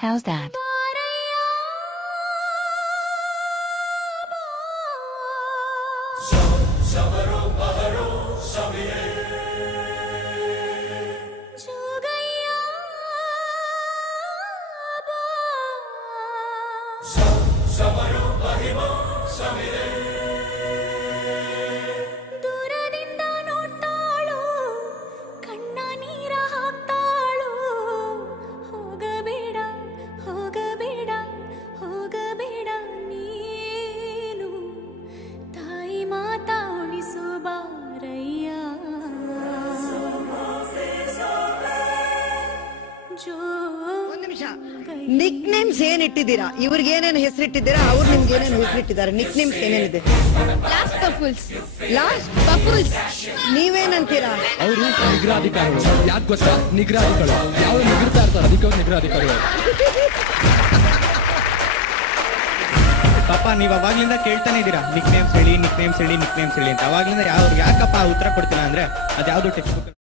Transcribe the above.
How's that? ದೂರದಿಂದ ನೋಡ್ತಾಳು ಕಣ್ಣ ನೀರ ಹಾಕ್ತಾಳು ಹೋಗಬೇಡ ಹೋಗಬೇಡ ಹೋಗಬೇಡ ನೀನು ತಾಯಿ ಮಾತಾ ಉಳಿಸು ಬಾರಯ್ಯ ಒಂದ್ ನಿಮಿಷ ನಿಕ್ ನೇಮ್ಸ್ ಏನ್ ಇಟ್ಟಿದ್ದೀರಾ ಇವ್ರಿಗೆ ಏನೇನು ಹೆಸರಿಟ್ಟಿದ್ದೀರಾ ಅವ್ರು ನಿಮ್ಗೆ ಏನೇನು ಹೆಸರಿಟ್ಟಿದ್ದಾರೆ ನಿಕ್ ನೇಮ್ಸ್ ಏನೇನಿದೆ ಲಾಸ್ಟ್ ಪಪುಲ್ಸ್ ನೀವೇನಂತೀರಾ ಅವರು ನಿಗ್ರಹಾಧಿಕಾರಿಗಳು ಯಾಕೆ ಗೊತ್ತಾ ನಿಗ್ರಹಾಧಿಕಾರಿಗಳು ಯಾವ ನಿಗ್ರಹಿಸ್ತಾ ಇರ್ತಾರೆ ಅದಕ್ಕೆ ಅವ್ರು ನಿಗ್ರಹಾಧಿಕಾರಿಗಳು ಪಾಪ ನೀವು ಅವಾಗ್ಲಿಂದ ಕೇಳ್ತಾನೆ ಇದ್ದೀರಾ ನಿಕ್ ನೇಮ್ಸ್ ಹೇಳಿ ನಿಕ್ ನೇಮ್ಸ್ ಹೇಳಿ ನಿಕ್ ನೇಮ್ಸ್ ಹೇಳಿ ಅಂತ ಅವಾಗ್ಲಿಂದ ಯಾಕಪ್ಪ ಉತ್ತರ ಕೊಡ್ತೀರಾ ಅಂದ್ರೆ ಅದ್ಯಾವ್ದು ಟೆಕ್ಸ್ಟ್ ಬುಕ್